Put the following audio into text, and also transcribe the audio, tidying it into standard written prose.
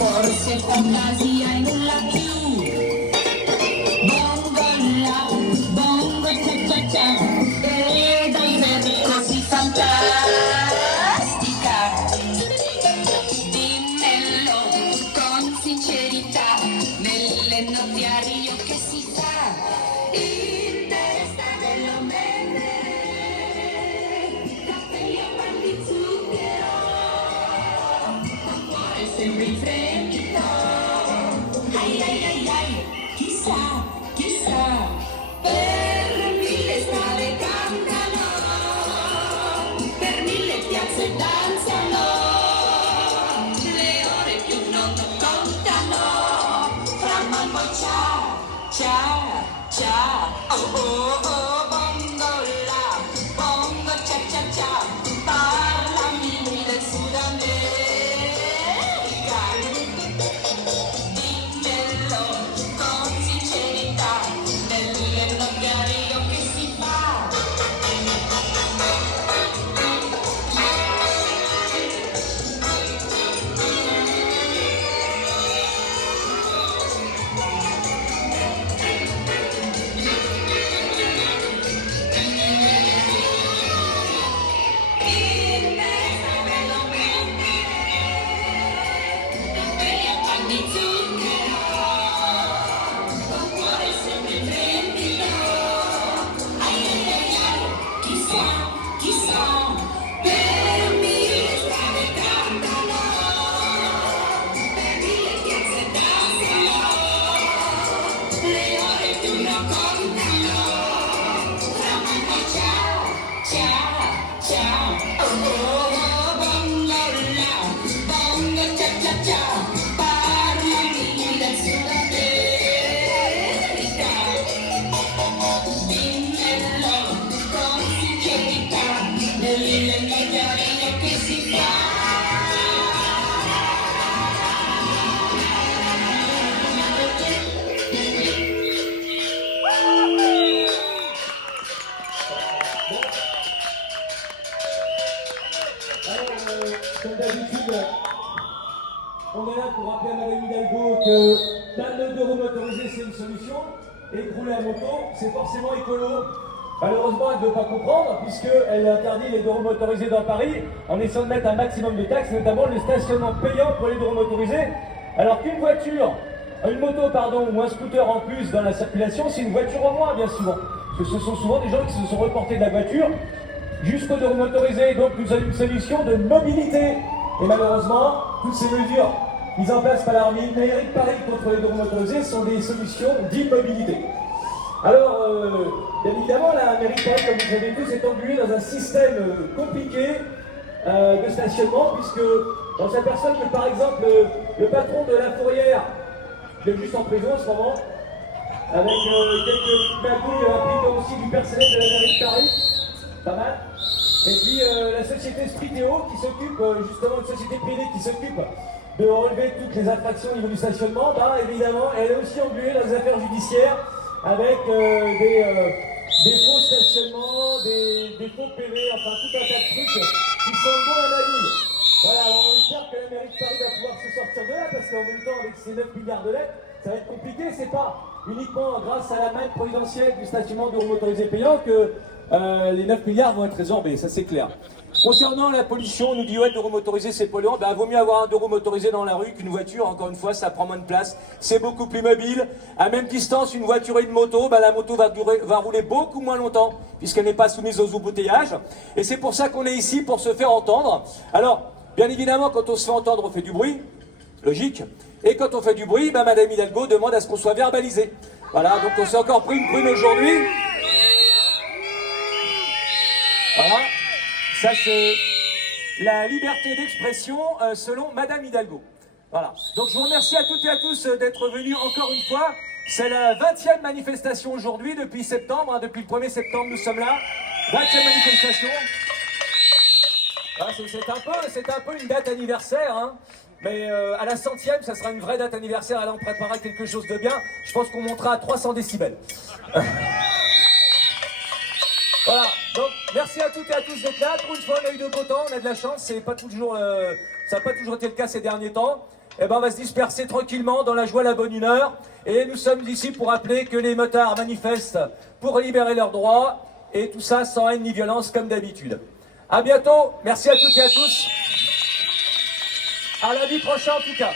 forse fantasia e nulla più. Bongo la, bongo cia cia cia, è davvero così fantastica. Dimmelo con sincerità, nelle notti a Rio che si fa, in testa dello mene, capelli a pan di zucchero, cuore sempre in fremito. Ai ai ai ai, chissà, chissà, per mille strade cantano, per mille piazze danzano, le ore più non contano, fra mamma ciao, ciao, ciao, oh oh oh, bongo la, bongo cia cia cia, parlami del Sud America, dimmelo con sincerità, nelle notti a Rio che si fa. Comme d'habitude, on est là pour rappeler à Madame Hidalgo que la deux roues motorisées c'est une solution et que rouler à moto c'est forcément écolo. Malheureusement elle ne veut pas comprendre puisqu'elle interdit les deux roues motorisées dans Paris en essayant de mettre un maximum de taxes, notamment le stationnement payant pour les deux roues motorisées. Alors qu'une voiture, une moto pardon, ou un scooter en plus dans la circulation, c'est une voiture en moins bien souvent. Parce que ce sont souvent des gens qui se sont reportés de la voiture jusqu'aux deux roues motorisées. Donc nous avons une solution de mobilité. Et malheureusement, toutes ces mesures mises en place par la mairie de Paris contre les deux roues motorisées sont des solutions d'immobilité. Alors, bien évidemment, la mairie de Paris, comme vous savez tous, est engluée dans un système compliqué de stationnement, puisque on s'aperçoit que par exemple, le patron de la Fourrière, qui est juste en prison en ce moment, avec quelques magouilles impliquant aussi du personnel de la mairie de Paris, pas mal. Et puis la société Spritéo qui s'occupe, justement une société privée qui s'occupe de relever toutes les infractions au niveau du stationnement, bah évidemment elle est aussi engluée dans les affaires judiciaires avec des faux stationnements, des faux PV, enfin tout un tas de trucs qui sont bon à magouille. Voilà, on espère que la mairie de Paris va pouvoir se sortir de là parce qu'en même temps avec ces 9 milliards de lettres, ça va être compliqué, c'est pas uniquement grâce à la main présidentielle du stationnement de roues motorisées payant que les 9 milliards vont être résorbés, ça c'est clair. Concernant la pollution, on nous dit ouais, deux roues motorisées c'est polluant, ben vaut mieux avoir un deux roues motorisé dans la rue qu'une voiture, encore une fois ça prend moins de place, c'est beaucoup plus mobile. À même distance, une voiture et une moto, ben la moto va rouler beaucoup moins longtemps puisqu'elle n'est pas soumise aux embouteillages. Et c'est pour ça qu'on est ici, pour se faire entendre. Alors, bien évidemment, quand on se fait entendre, on fait du bruit, logique. Et quand on fait du bruit, ben Madame Hidalgo demande à ce qu'on soit verbalisé. Voilà, donc on s'est encore pris une prune aujourd'hui. Voilà, ça c'est la liberté d'expression selon Madame Hidalgo. Voilà, donc je vous remercie à toutes et à tous d'être venus encore une fois. C'est la 20e manifestation aujourd'hui, depuis septembre, hein, depuis le 1er septembre nous sommes là. 20e manifestation. Voilà, c'est un peu une date anniversaire, hein. Mais à la 100e, ça sera une vraie date anniversaire. Là, on préparera quelque chose de bien. Je pense qu'on montera à 300 décibels. Voilà, donc merci à toutes et à tous d'être là. Pour une fois, on a eu de beau temps, on a de la chance. C'est pas toujours, ça n'a pas toujours été le cas ces derniers temps. eh ben, on va se disperser tranquillement dans la joie, la bonne humeur. Et nous sommes ici pour rappeler que les motards manifestent pour libérer leurs droits. Et tout ça sans haine ni violence comme d'habitude. À bientôt. Merci à toutes et à tous. À lundi prochain en tout cas.